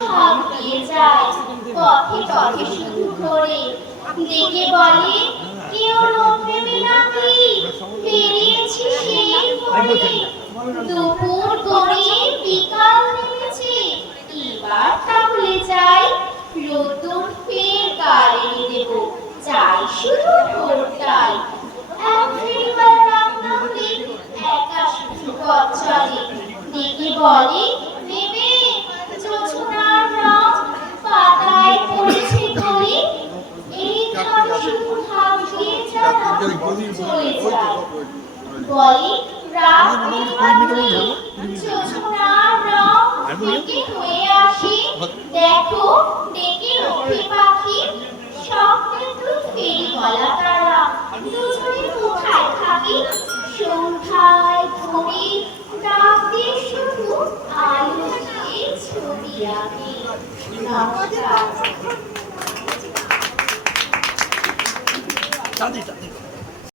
হাঁপিয়ে যায় পথে পথে শুধু ঘোরে ডেকে বলে কেউ রোগ নেবে নাকি বেরিয়েছি সেই ভোরে দুপুর গড়িয়ে বিকাল নেমেছে এবার তাহলে যাই রোদ্দুর ফের গায়ে দেব যাই শুধু ভোরটাই এক ফেরিওয়ালা রাম না হলে একা শুধু পথ চলে ডেকে বলে নেবে জোছনার রং পাতায় পড়েছে গলি এই ধান শুধু হাঁপিয়ে যারা চলে যায় বলে রাত নেভাতে জোছনার রং থেকে হয়ে আসে দেখো ডেকে ওঠে পাখি স্বপ্নে তো ফেরিওয়ালা তারা দুজনে কোথায় থাকি সন্ধ্যায় ভোরে ডাক দিয়ে শুধু আলো দিয়ে ছবি আঁকে নমস্কার।